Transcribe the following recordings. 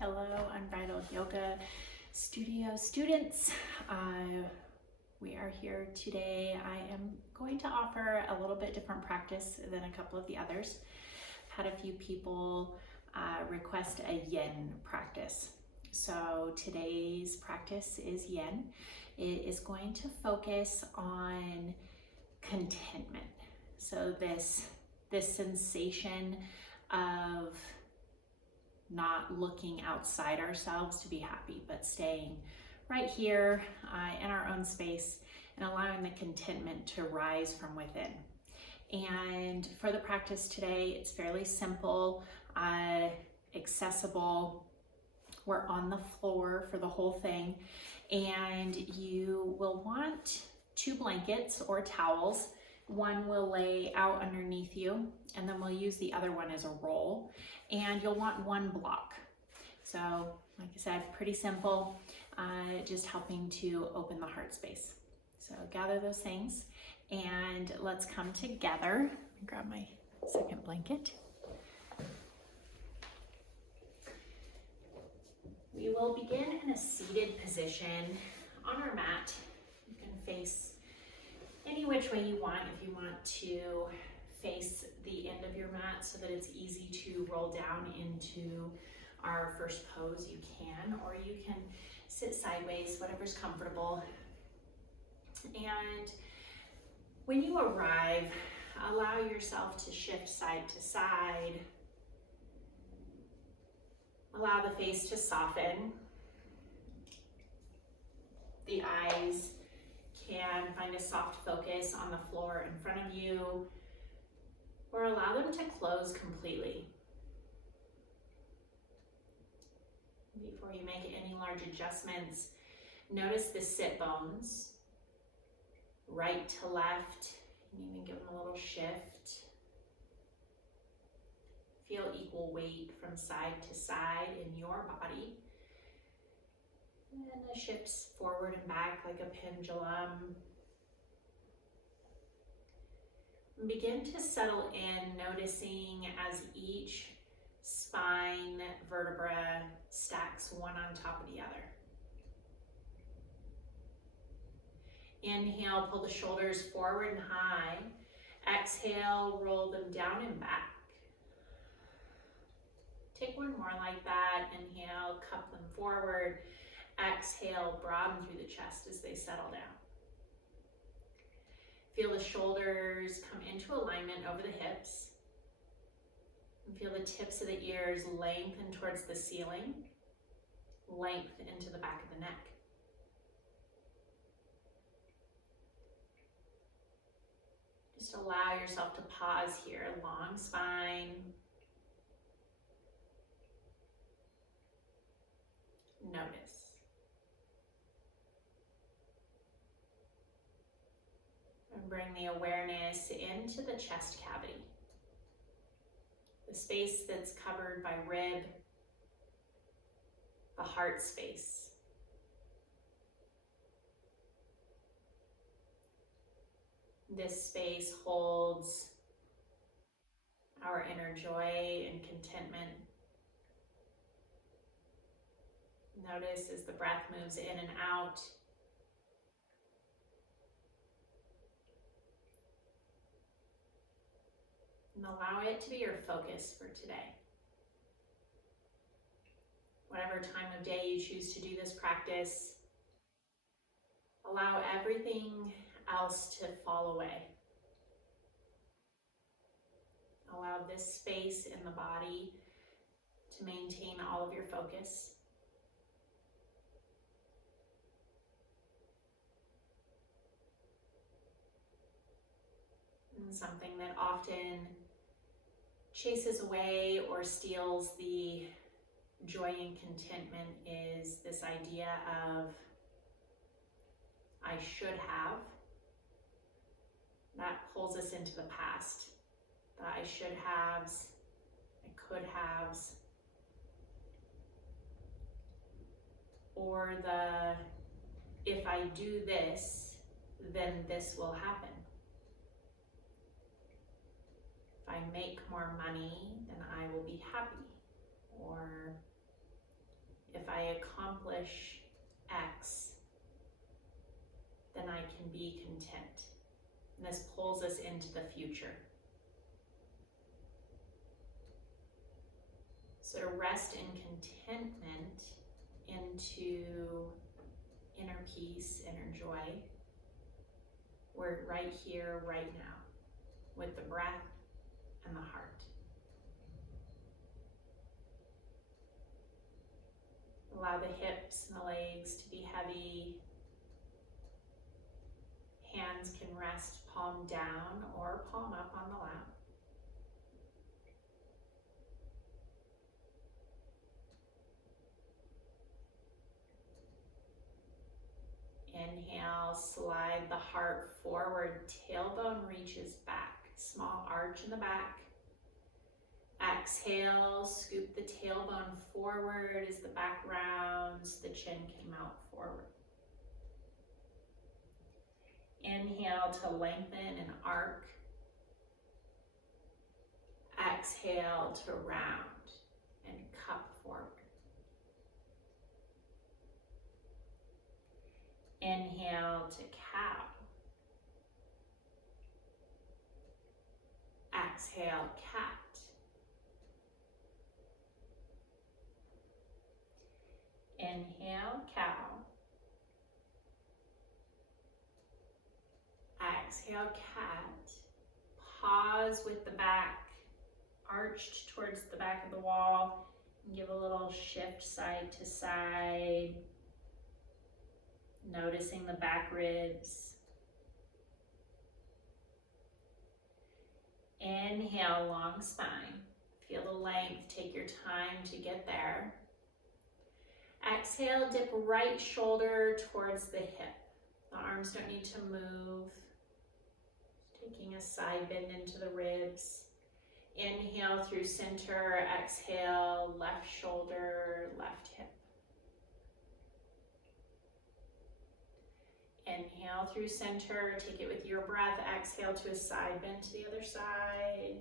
Hello, Unbridled Yoga Studio students. We are here today. I am going to offer a little bit different practice than a couple of the others. I've had a few people request a yin practice. So today's practice is yin. It is going to focus on contentment. So this sensation of not looking outside ourselves to be happy, but staying right here in our own space and allowing the contentment to rise from within. And for the practice today, it's fairly simple, accessible. We're on the floor for the whole thing, and you will want 2 blankets or towels. One will lay out underneath you, and then we'll use the other one as a roll. And you'll want 1 block. So, like I said, pretty simple, just helping to open the heart space. So gather those things and let's come together. Grab my second blanket. We will begin in a seated position on our mat. You can face any which way you want. If you want to face the end of your mat so that it's easy to roll down into our first pose, you can, or you can sit sideways, whatever's comfortable. And when you arrive, allow yourself to shift side to side. Allow the face to soften. The eyes can find a soft focus on the floor in front of you, or allow them to close completely. Before you make any large adjustments, notice the sit bones, right to left, and even give them a little shift. Feel equal weight from side to side in your body. And then the shifts forward and back like a pendulum. And begin to settle in, noticing as each spine vertebra stacks one on top of the other. Inhale, pull the shoulders forward and high. Exhale, roll them down and back. Take one more like that. Inhale, cup them forward. Exhale, broaden through the chest as they settle down. Feel the shoulders come into alignment over the hips. And feel the tips of the ears lengthen towards the ceiling, length into the back of the neck. Just allow yourself to pause here, long spine. Notice. And bring the awareness into the chest cavity. The space that's covered by rib, the heart space. This space holds our inner joy and contentment. Notice as the breath moves in and out. And allow it to be your focus for today. Whatever time of day you choose to do this practice, allow everything else to fall away. Allow this space in the body to maintain all of your focus. And something that often chases away or steals the joy and contentment is this idea of I should have. That pulls us into the past. The I should haves, I could haves, or the if I do this, then this will happen. If I make more money, then I will be happy. Or accomplish X, then I can be content. And this pulls us into the future. So to rest in contentment into inner peace, inner joy, we're right here, right now, with the breath and the heart. Allow the hips and the legs to be heavy. Hands can rest palm down or palm up on the lap. Inhale, slide the heart forward, tailbone reaches back, small arch in the back. Exhale, scoop the tailbone forward as the back rounds, the chin can mount forward. Inhale to lengthen and arc. Exhale to round and cup forward. Inhale to cow. Exhale, cat. Inhale, cow. Exhale, cat. Pause with the back arched towards the back of the wall. And give a little shift side to side. Noticing the back ribs. Inhale, long spine. Feel the length, take your time to get there. Exhale, dip right shoulder towards the hip. The arms don't need to move. Taking a side bend into the ribs. Inhale through center, exhale, left shoulder, left hip. Inhale through center, take it with your breath. Exhale to a side bend to the other side.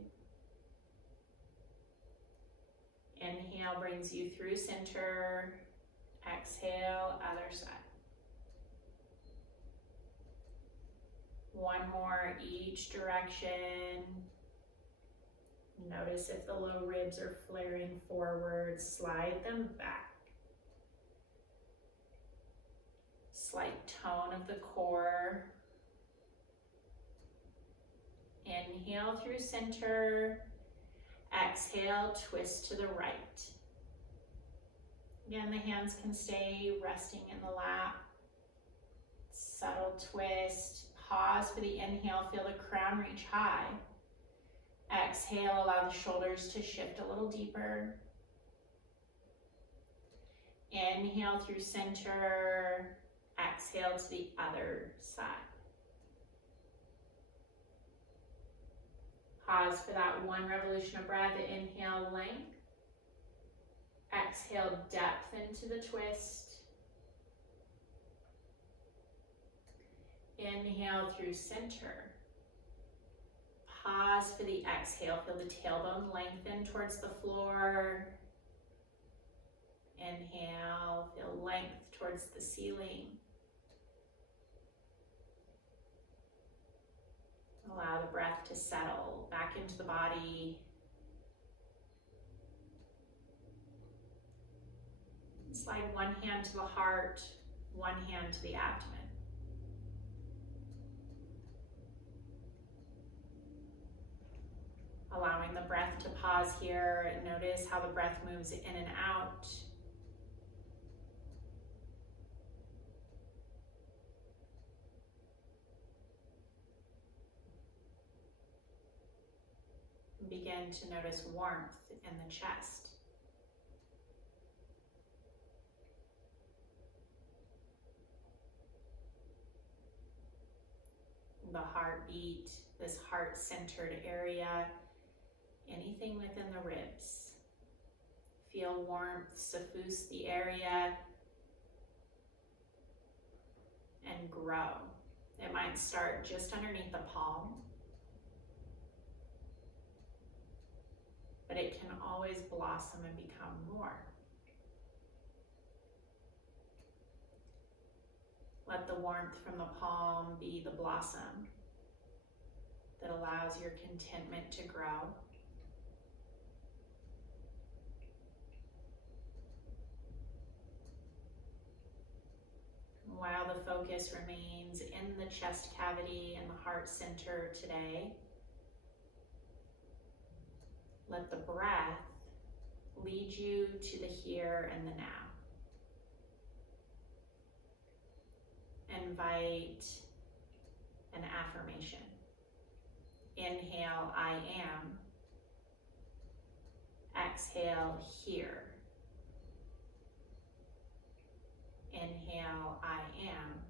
Inhale brings you through center. Exhale, other side. One more each direction. Notice if the low ribs are flaring forward, slide them back. Slight tone of the core. Inhale through center. Exhale, twist to the right. Again, the hands can stay resting in the lap. Subtle twist. Pause for the inhale, feel the crown reach high. Exhale, allow the shoulders to shift a little deeper. Inhale through center. Exhale to the other side. Pause for that one revolution of breath. Inhale, length. Exhale, depth into the twist. Inhale through center. Pause for the exhale. Feel the tailbone lengthen towards the floor. Inhale, feel length towards the ceiling. Allow the breath to settle back into the body. Slide one hand to the heart, one hand to the abdomen. Allowing the breath to pause here and notice how the breath moves in and out. Begin to notice warmth in the chest. The heartbeat, this heart-centered area, anything within the ribs. Feel warmth suffuse the area and grow. It might start just underneath the palm, but it can always blossom and become more. Let the warmth from the palm be the blossom that allows your contentment to grow. While the focus remains in the chest cavity and the heart center today, let the breath lead you to the here and the now. Invite an affirmation. Inhale, I am. Exhale, here. Inhale, I am.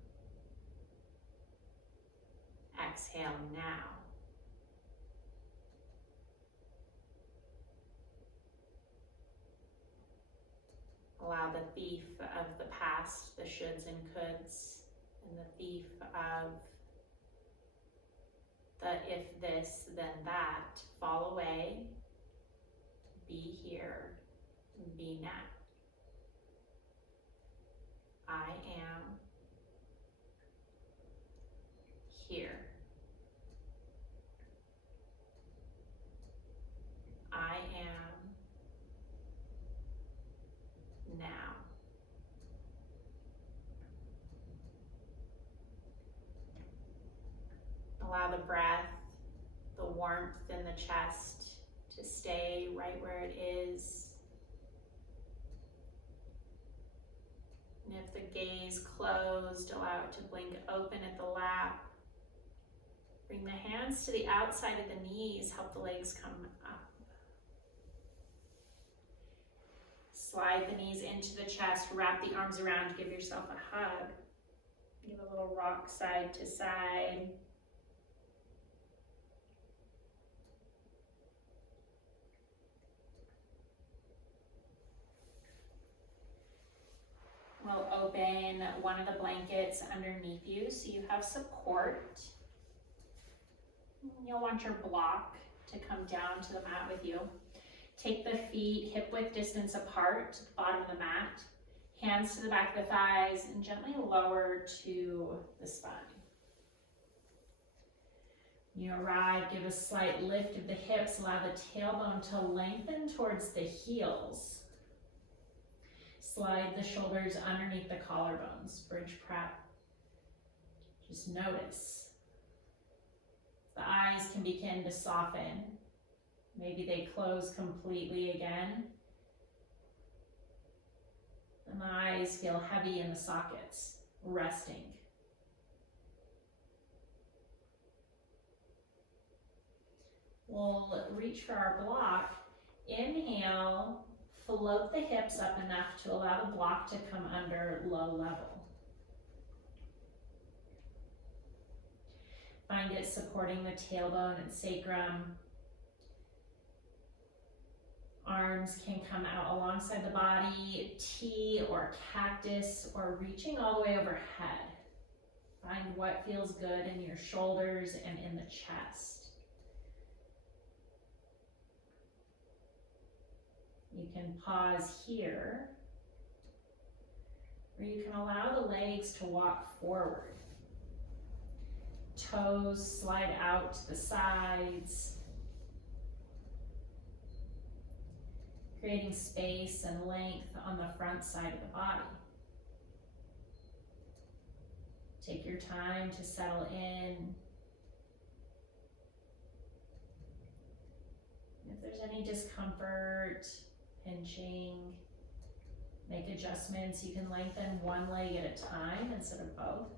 Exhale, now. Allow the thief of the past, the shoulds and coulds, and the thief of the if this, then that, fall away. Be here, be now. I am here. I am now. Allow the breath, the warmth in the chest to stay right where it is. And if the gaze closed, allow it to blink open at the lap. Bring the hands to the outside of the knees, help the legs come up. Slide the knees into the chest, wrap the arms around, give yourself a hug. Give a little rock side to side. We'll open one of the blankets underneath you so you have support. You'll want your block to come down to the mat with you. Take the feet hip width distance apart to the bottom of the mat. Hands to the back of the thighs and gently lower to the spine. You arrive, give a slight lift of the hips, allow the tailbone to lengthen towards the heels. Slide the shoulders underneath the collarbones, bridge prep. Just notice. The eyes can begin to soften. Maybe they close completely again. And the eyes feel heavy in the sockets, resting. We'll reach for our block. Inhale, float the hips up enough to allow the block to come under low level. Find it supporting the tailbone and sacrum. Arms can come out alongside the body, T or cactus, or reaching all the way overhead. Find what feels good in your shoulders and in the chest. You can pause here, or you can allow the legs to walk forward. Toes slide out to the sides, creating space and length on the front side of the body. Take your time to settle in. If there's any discomfort, pinching, make adjustments. You can lengthen one leg at a time instead of both.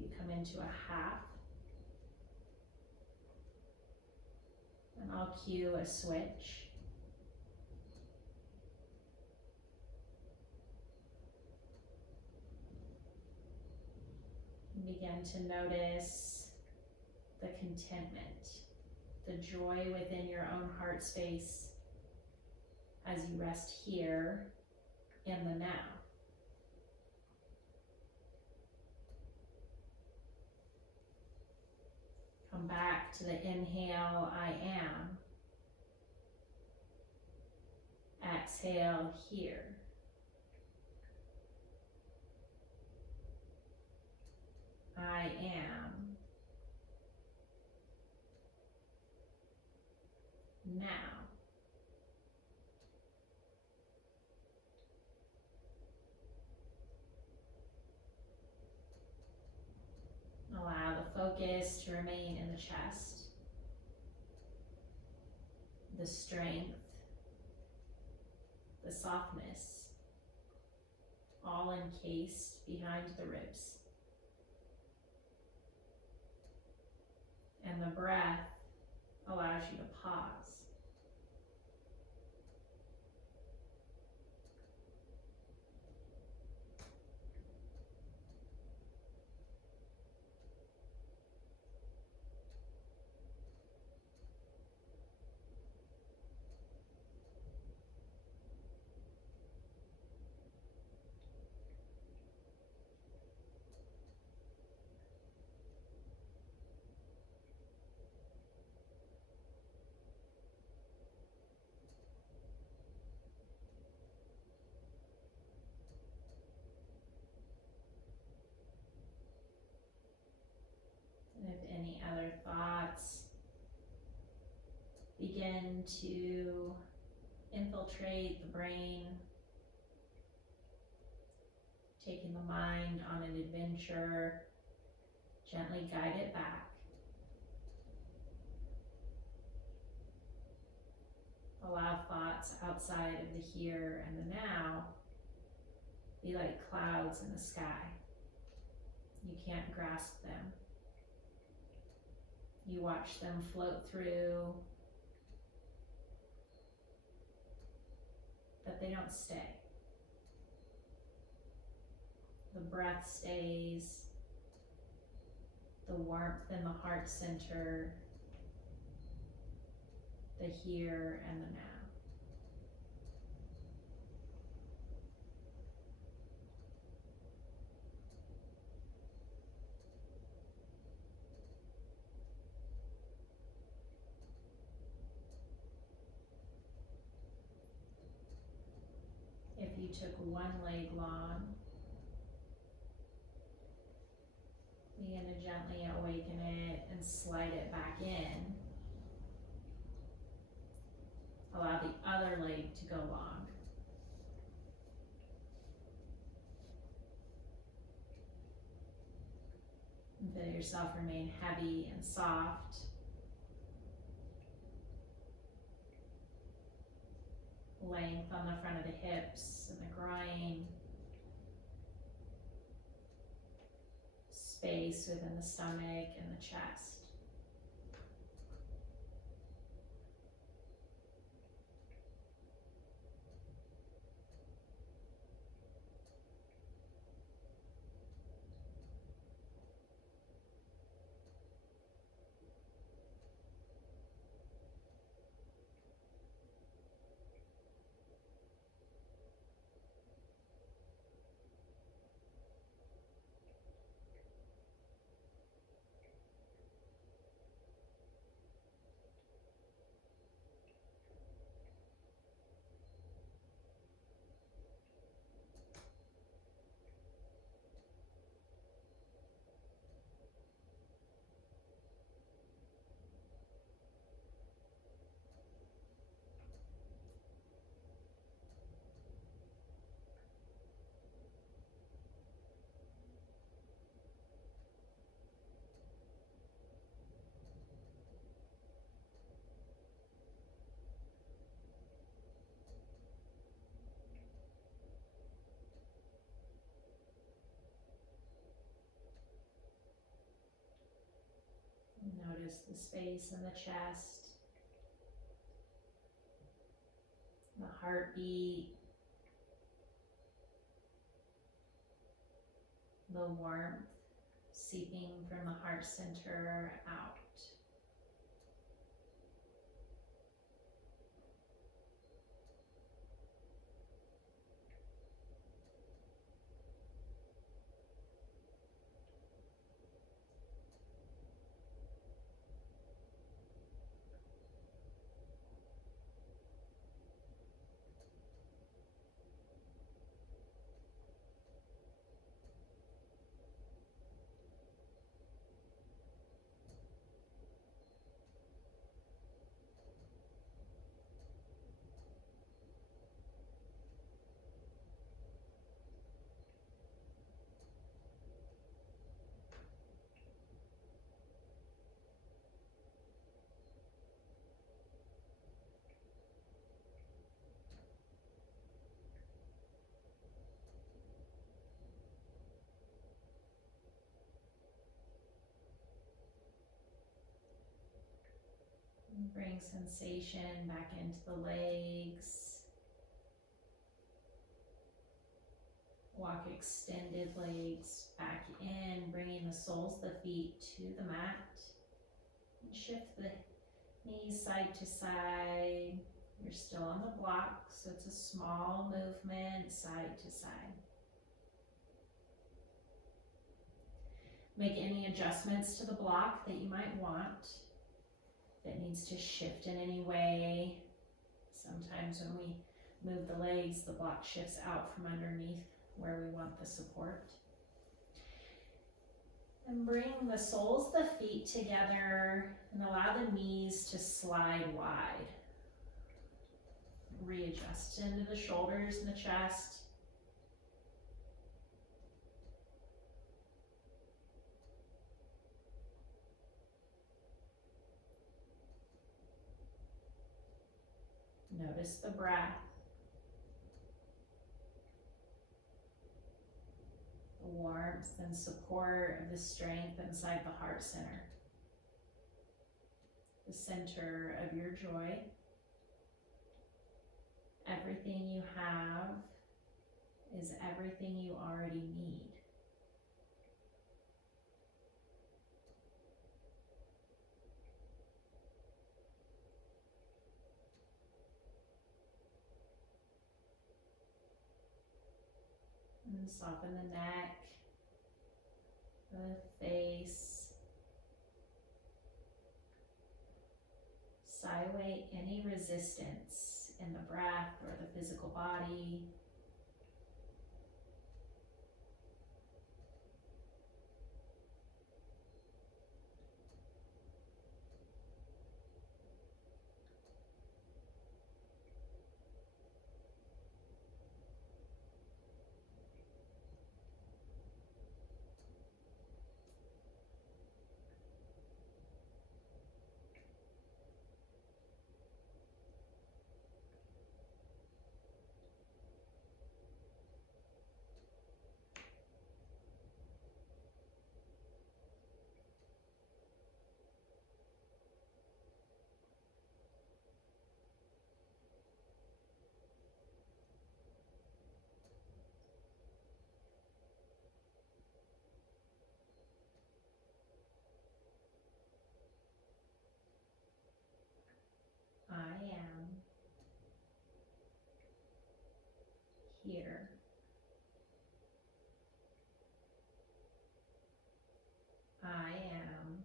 You come into a half. And I'll cue a switch. And begin to notice the contentment, the joy within your own heart space as you rest here in the now. Come back to the inhale, I am. Exhale, here. I am now. Allow the focus to remain in the chest, the strength, the softness, all encased behind the ribs. And the breath allows you to pause. And if any other thoughts begin to infiltrate the brain, taking the mind on an adventure, gently guide it back. Allow thoughts outside of the here and the now be like clouds in the sky. You can't grasp them. You watch them float through, but they don't stay. The breath stays, the warmth in the heart center, the here and the now. If you took one leg long, begin to gently awaken it and slide it back in. Allow the other leg to go long. And feel yourself remain heavy and soft. Length on the front of the hips and the groin. Space within the stomach and the chest. Notice the space in the chest, the heartbeat, the warmth seeping from the heart center out. Bring sensation back into the legs. Walk extended legs back in, bringing the soles of the feet to the mat. And shift the knees side to side. You're still on the block, so it's a small movement side to side. Make any adjustments to the block that you might want. If it needs to shift in any way. Sometimes when we move the legs, the block shifts out from underneath where we want the support. And bring the soles of the feet together and allow the knees to slide wide. Readjust into the shoulders and the chest. Notice the breath. The warmth and support of the strength inside the heart center. The center of your joy. Everything you have is everything you already need. And soften the neck, the face. Sigh away any resistance in the breath or the physical body. I am here. I am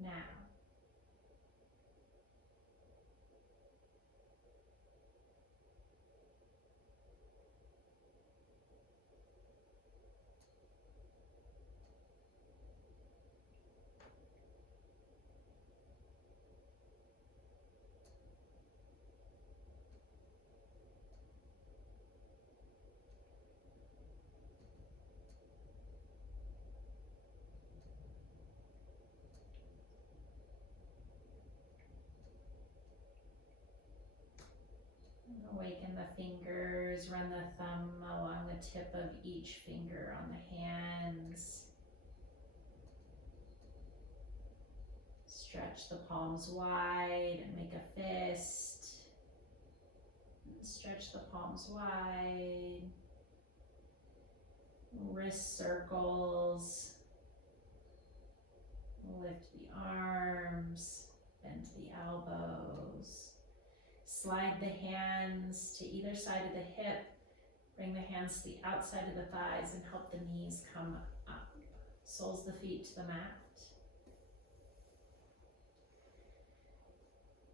now. Awaken the fingers, run the thumb along the tip of each finger on the hands. Stretch the palms wide and make a fist. Stretch the palms wide. Wrist circles. Lift the arms, bend the elbows. Slide the hands to either side of the hip. Bring the hands to the outside of the thighs and help the knees come up. Soles of the feet to the mat.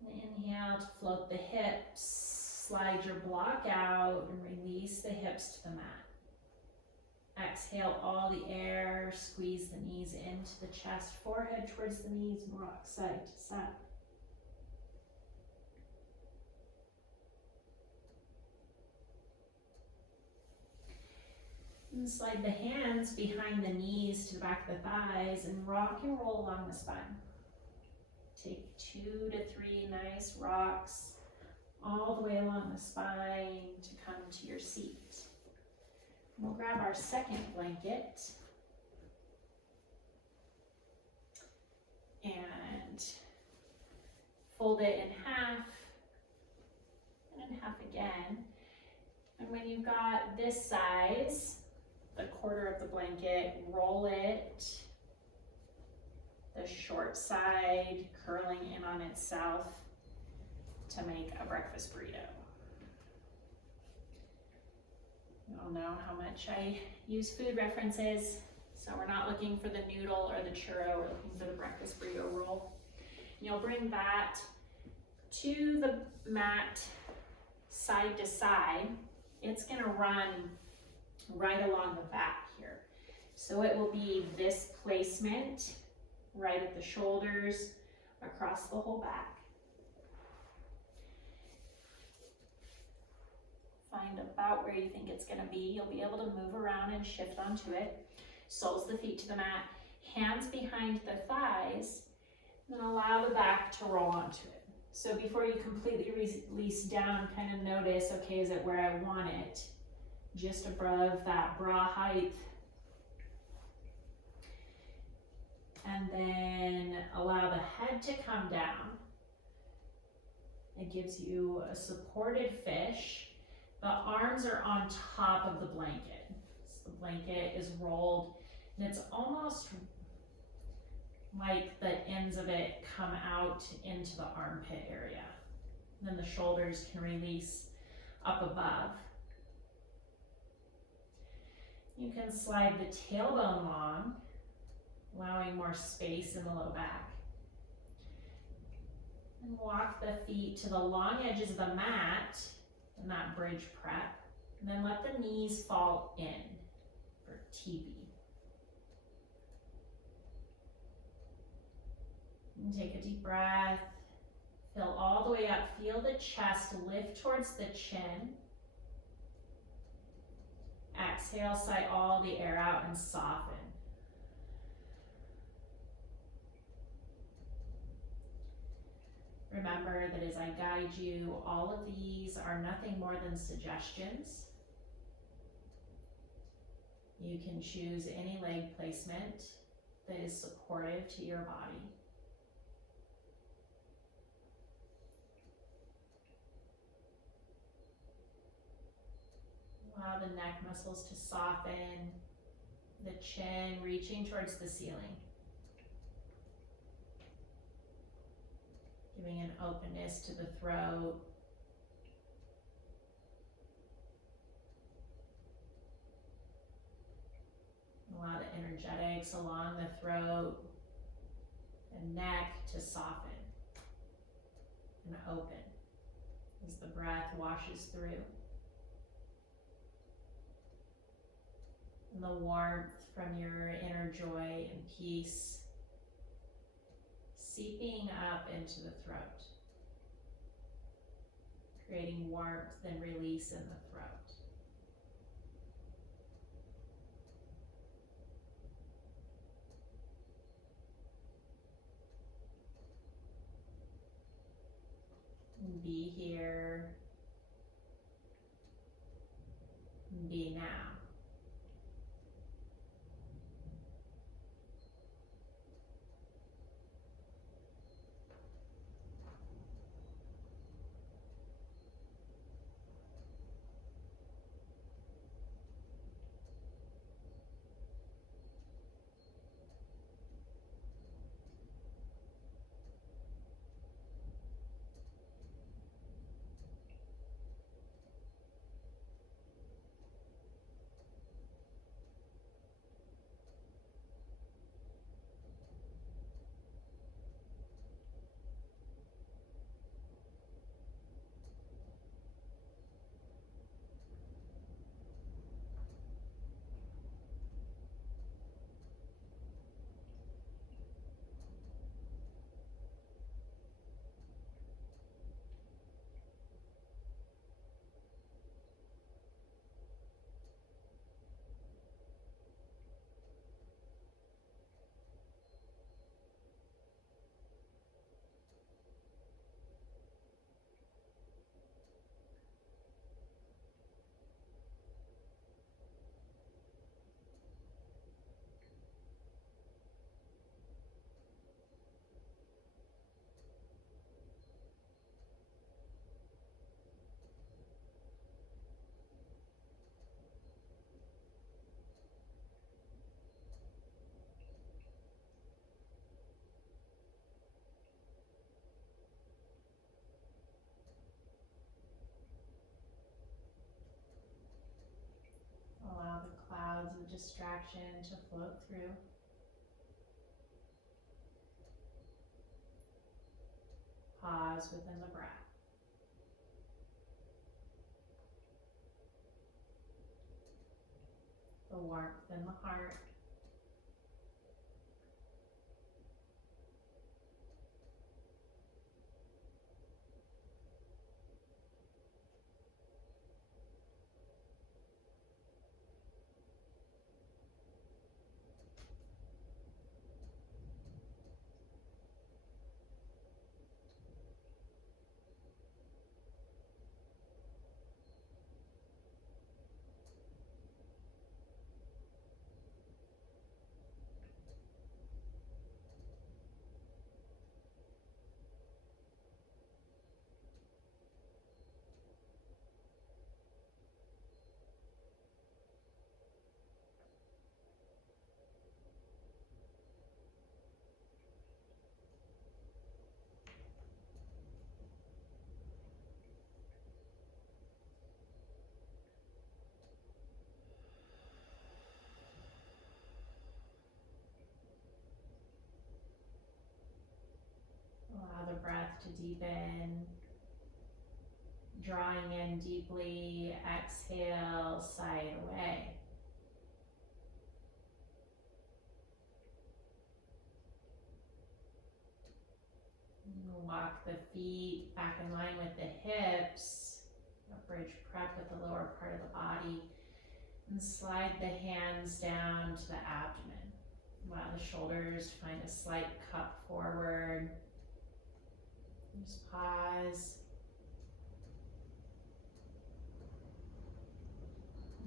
Inhale to float the hips. Slide your block out and release the hips to the mat. Exhale all the air. Squeeze the knees into the chest. Forehead towards the knees and rock side to side. And slide the hands behind the knees to the back of the thighs and rock and roll along the spine. Take 2 to 3 nice rocks all the way along the spine to come to your seat. We'll grab our second blanket. and fold it in half and in half again. And when you've got this size, the quarter of the blanket, roll it the short side, curling in on itself to make a breakfast burrito. You all know how much I use food references, so we're not looking for the noodle or the churro, we're looking for the breakfast burrito roll. And you'll bring that to the mat side to side. It's gonna run right along the back here. So it will be this placement right at the shoulders, across the whole back. Find about where you think it's gonna be. You'll be able to move around and shift onto it. Soles the feet to the mat, hands behind the thighs, and allow the back to roll onto it. So before you completely release down, kind of notice, okay, is it where I want it? Just above that bra height. And then allow the head to come down. It gives you a supported fish. The arms are on top of the blanket. So the blanket is rolled, and it's almost like the ends of it come out into the armpit area. And then the shoulders can release up above. You can slide the tailbone long, allowing more space in the low back. And walk the feet to the long edges of the mat in that bridge prep. And then let the knees fall in for TB. And take a deep breath. Fill all the way up. Feel the chest lift towards the chin. Exhale, sigh all the air out and soften. Remember that as I guide you, all of these are nothing more than suggestions. You can choose any leg placement that is supportive to your body. Allow the neck muscles to soften, the chin reaching towards the ceiling. Giving an openness to the throat. Allow the energetics along the throat and neck to soften and open as the breath washes through. And the warmth from your inner joy and peace seeping up into the throat, creating warmth and release in the throat. And be here, and be now. clouds of distraction to float through. Pause within the breath. The warmth in the heart. Allow the breath to deepen. Drawing in deeply, exhale, sigh it away. Walk the feet back in line with the hips. A bridge prep with the lower part of the body. And slide the hands down to the abdomen. Allow the shoulders find a slight cup forward. Just pause.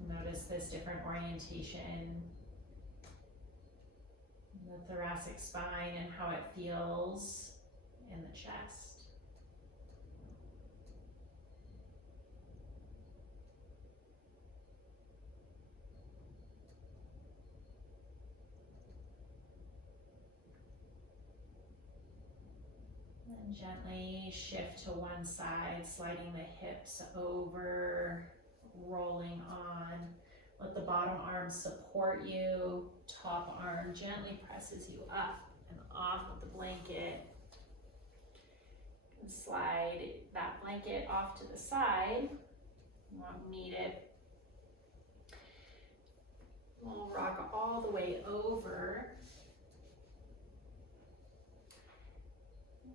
Notice this different orientation in the thoracic spine and how it feels in the chest. And gently shift to one side, sliding the hips over, rolling on. Let the bottom arm support you. Top arm gently presses you up and off of the blanket. And slide that blanket off to the side. You won't need it. We'll rock all the way over.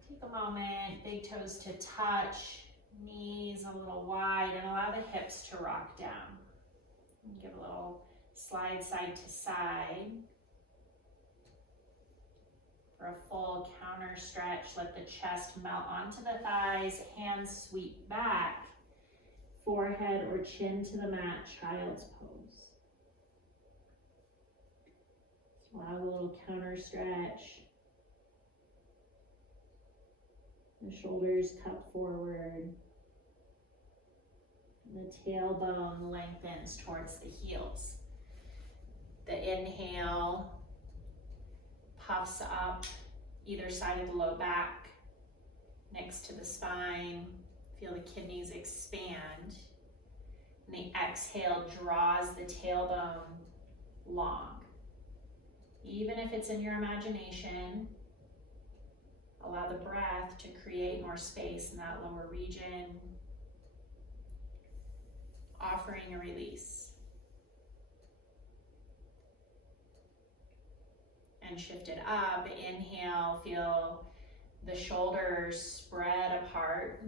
Take a moment, big toes to touch, knees a little wide, and allow the hips to rock down. And give a little slide side to side. For a full counter stretch, let the chest melt onto the thighs, hands sweep back, forehead or chin to the mat, child's pose. Allow a little counter stretch. The shoulders cup forward. The tailbone lengthens towards the heels. The inhale puffs up either side of the low back, next to the spine. Feel the kidneys expand. And the exhale draws the tailbone long. Even if it's in your imagination, allow the breath to create more space in that lower region, offering a release. And shift it up. Inhale, feel the shoulders spread apart.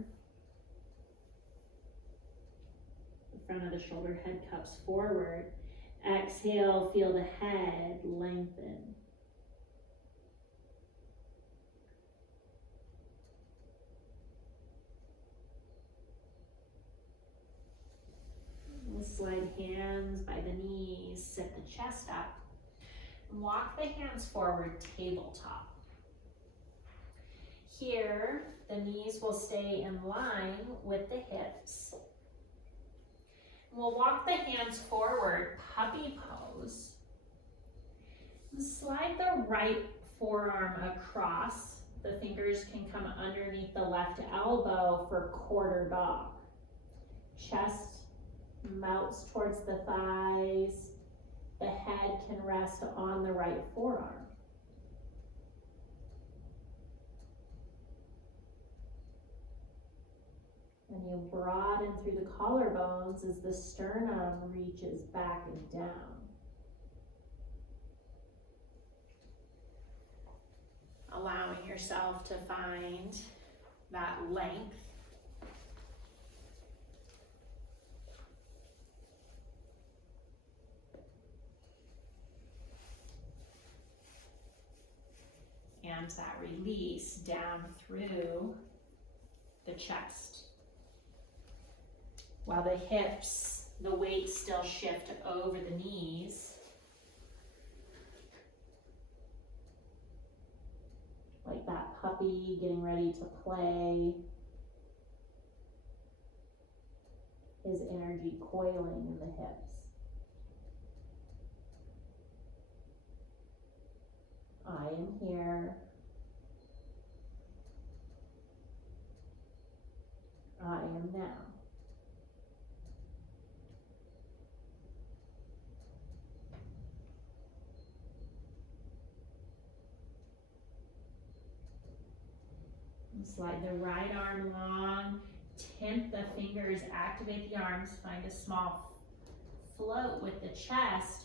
The front of the shoulder head cups forward. Exhale, feel the head lengthen. We'll slide hands by the knees, sit the chest up. Walk the hands forward, tabletop. Here, the knees will stay in line with the hips. We'll walk the hands forward, puppy pose. Slide the right forearm across. The fingers can come underneath the left elbow for quarter dog. Chest melts towards the thighs. The head can rest on the right forearm. And you broaden through the collarbones as the sternum reaches back and down. Allowing yourself to find that length. And that release down through the chest. While the hips, the weight still shift over the knees. Like that puppy getting ready to play. His energy coiling in the hips. I am here. I am now. Slide the right arm long, tip the fingers, activate the arms, find a small float with the chest.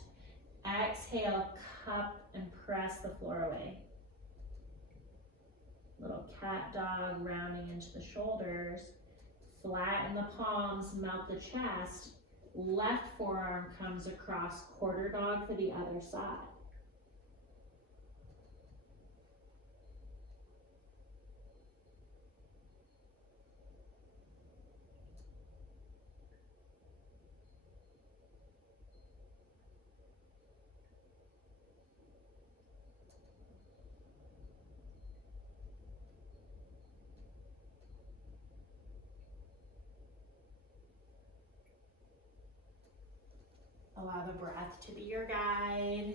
Exhale, cup and press the floor away. Little cat dog rounding into the shoulders. Flatten the palms, melt the chest. Left forearm comes across, quarter dog for the other side. Allow the breath to be your guide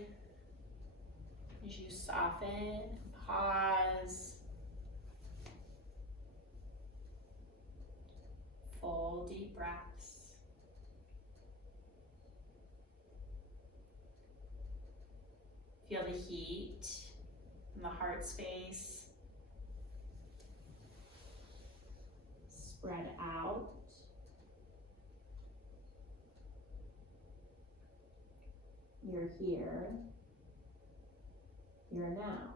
as you soften, pause, full deep breaths. Feel the heat in the heart space. Spread out. You're here, you're now.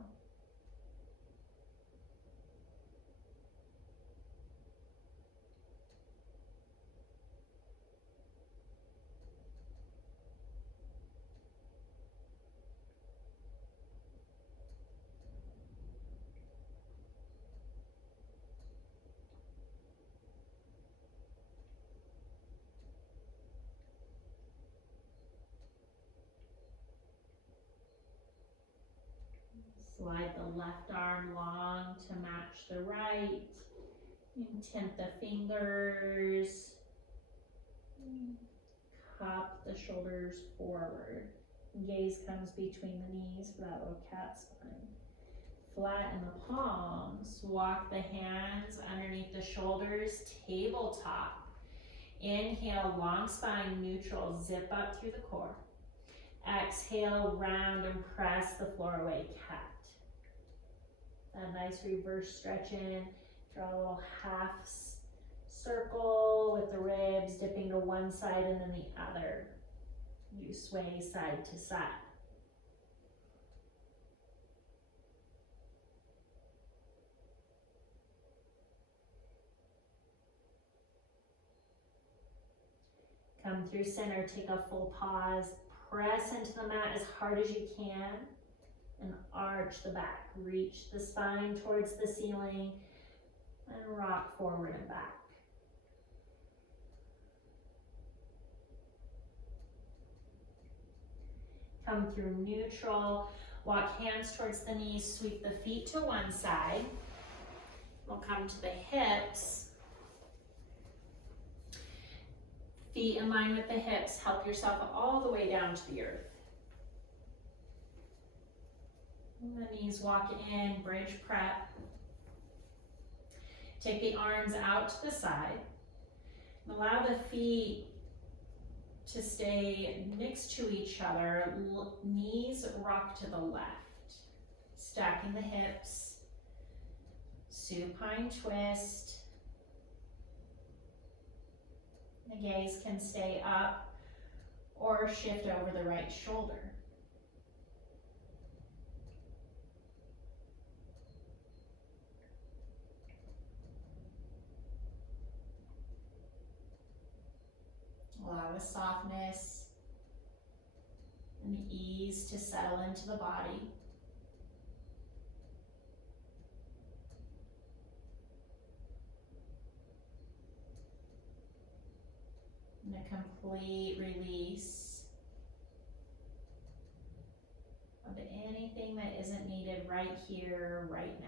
Slide the left arm long to match the right. And tip the fingers. Cup the shoulders forward. Gaze comes between the knees for that little cat spine. Flatten the palms. Walk the hands underneath the shoulders. Tabletop. Inhale, long spine, neutral. Zip up through the core. Exhale, round and press the floor away, cat. A nice reverse stretch in. Draw a little half circle with the ribs dipping to one side and then the other. You sway side to side. Come through center, take a full pause. Press into the mat as hard as you can and arch the back. Reach the spine towards the ceiling and rock forward and back. Come through neutral, walk hands towards the knees, sweep the feet to one side. We'll come to the hips. Feet in line with the hips, help yourself all the way down to the earth. And the knees walk in, bridge prep. Take the arms out to the side. Allow the feet to stay next to each other, knees rock to the left, stacking the hips, supine twist. The gaze can stay up or shift over the right shoulder. Allow a softness and ease to settle into the body. And a complete release of anything that isn't needed right here, right now.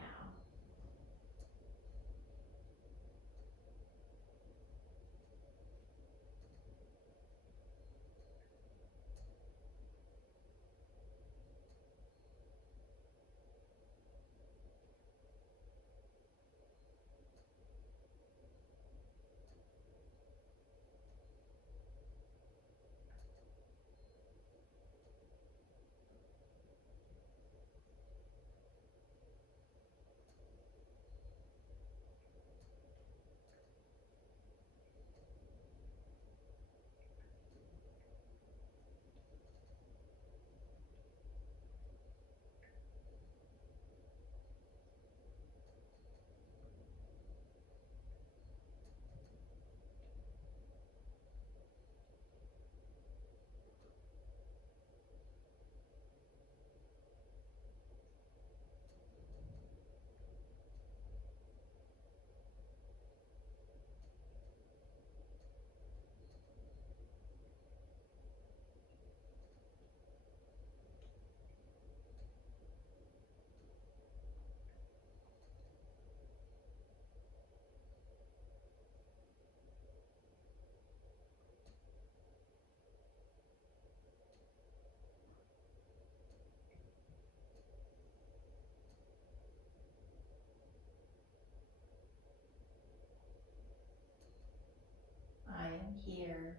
I am here.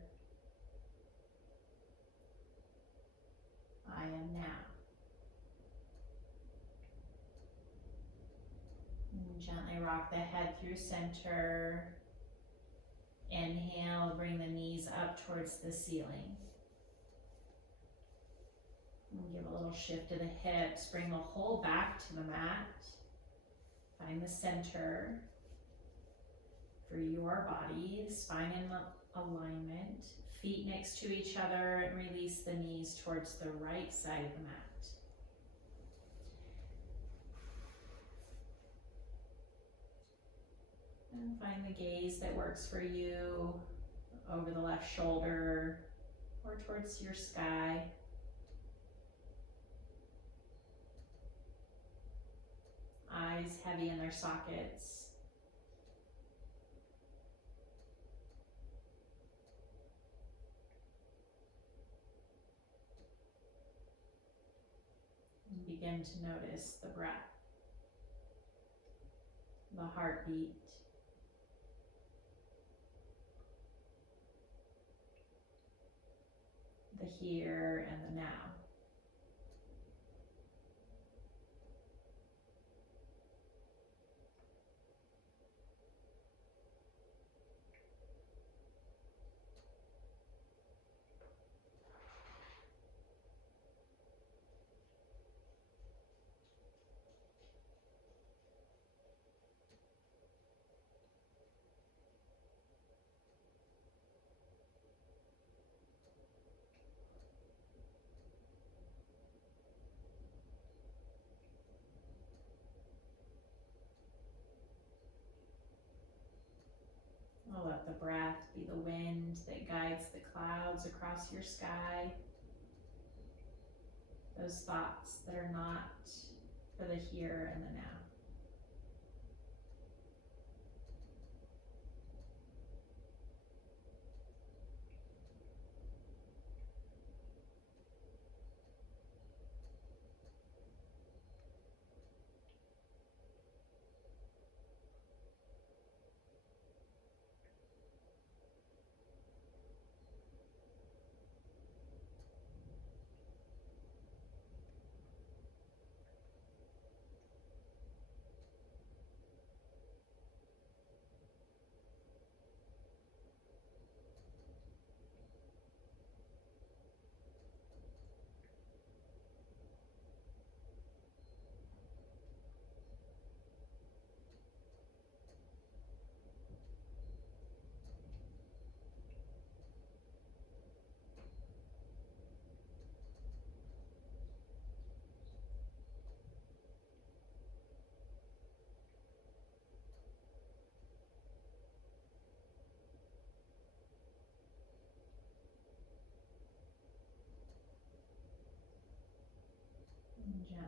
I am now. And gently rock the head through center. Inhale, bring the knees up towards the ceiling. And give a little shift to the hips. Bring the whole back to the mat. Find the center for your body, spine in alignment, feet next to each other, and release the knees towards the right side of the mat. And find the gaze that works for you over the left shoulder or towards your sky. Eyes heavy in their sockets. And begin to notice the breath, the heartbeat, the here and the now. Oh, let the breath be the wind that guides the clouds across your sky. Those thoughts that are not for the here and the now.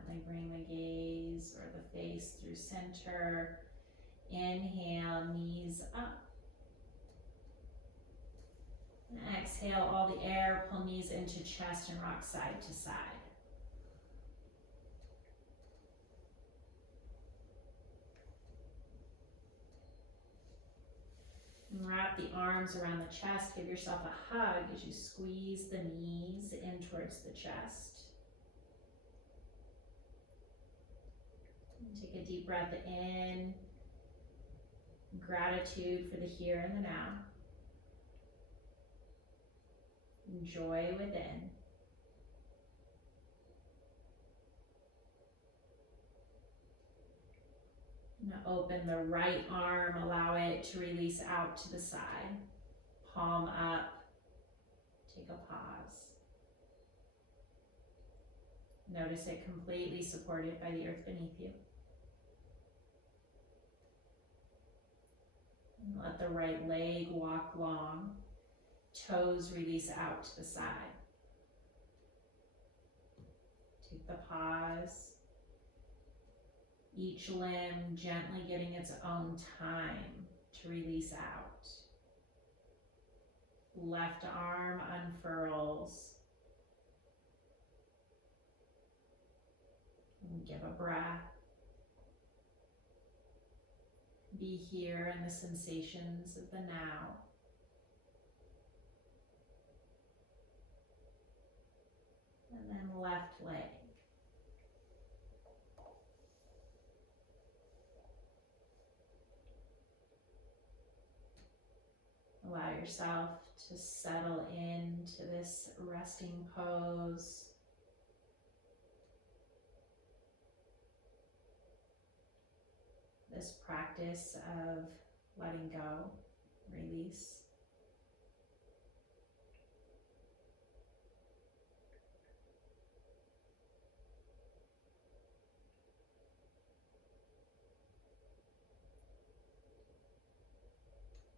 Gently bring the gaze or the face through center. Inhale, knees up. And exhale all the air, pull knees into chest and rock side to side. And wrap the arms around the chest. Give yourself a hug as you squeeze the knees in towards the chest. And take a deep breath in. Gratitude for the here and the now. Joy within. Now open the right arm, allow it to release out to the side. Palm up, take a pause. Notice it completely supported by the earth beneath you. And let the right leg walk long, toes release out to the side. Take the pause. Each limb gently getting its own time to release out. Left arm unfurls. And give a breath. Be here in the sensations of the now. And then left leg. Allow yourself to settle into this resting pose. This practice of letting go, release.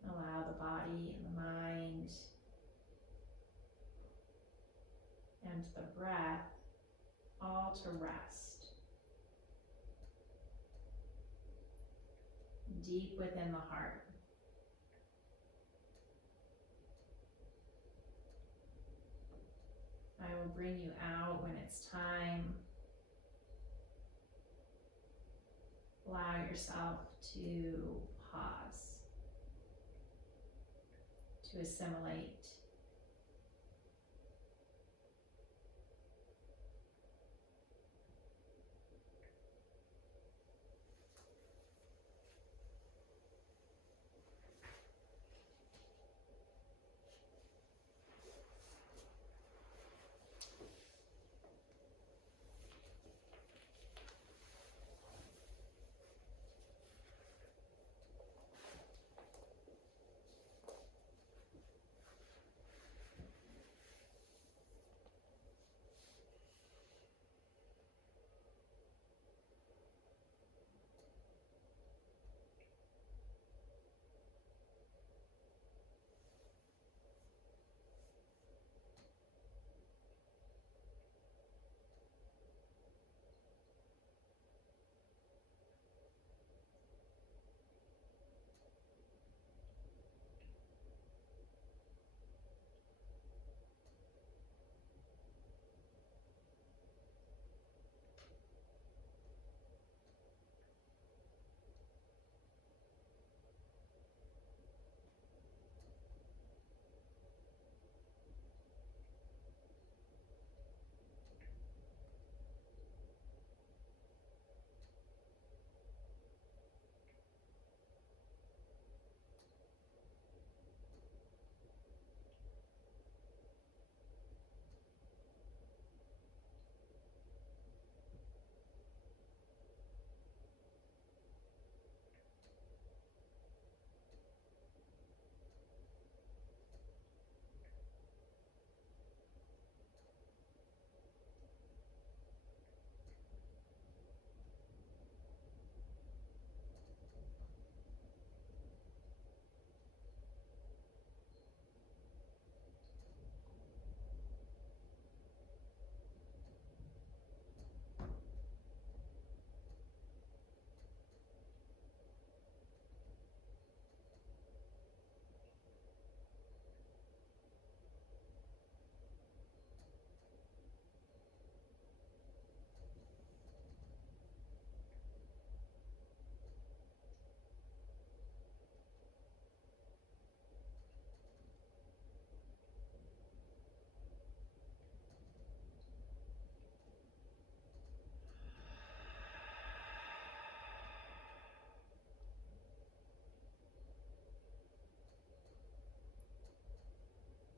Allow the body and the mind and the breath all to rest deep within the heart. I will bring you out when it's time. Allow yourself to pause, to assimilate.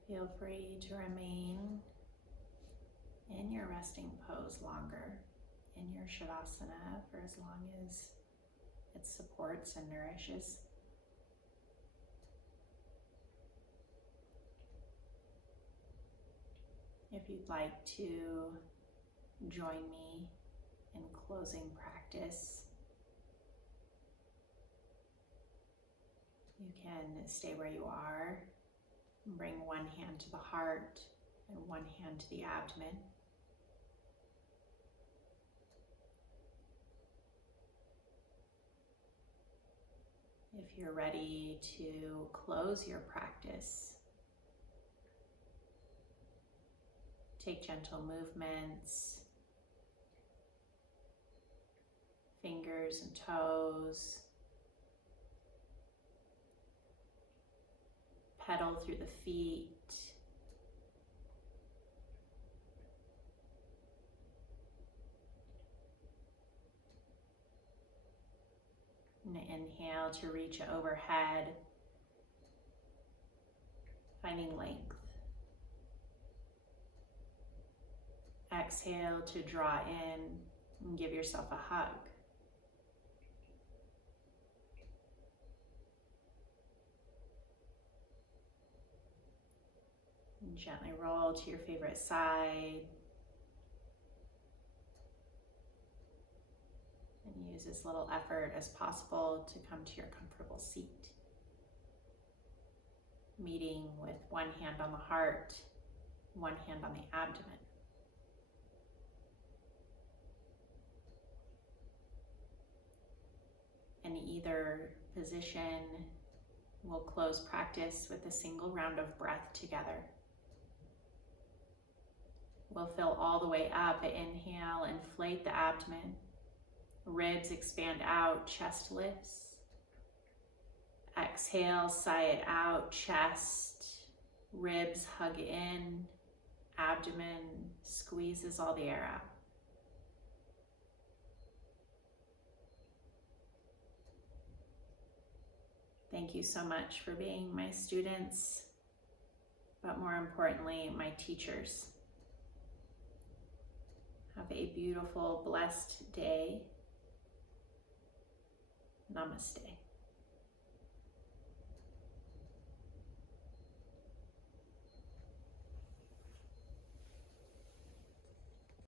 Feel free to remain in your resting pose longer, in your Shavasana, for as long as it supports and nourishes. If you'd like to join me in closing practice, you can stay where you are and bring one hand to the heart and one hand to the abdomen. If you're ready to close your practice, take gentle movements, fingers and toes, pedal through the feet, and inhale to reach overhead, finding length. Exhale to draw in and give yourself a hug. And gently roll to your favorite side. And use as little effort as possible to come to your comfortable seat. Meeting with one hand on the heart, one hand on the abdomen. In either position, we'll close practice with a single round of breath together. We'll fill all the way up. Inhale, inflate the abdomen. Ribs expand out, chest lifts. Exhale, sigh it out, chest, ribs hug in, abdomen squeezes all the air out. Thank you so much for being my students, but more importantly, my teachers. Have a beautiful, blessed day. Namaste.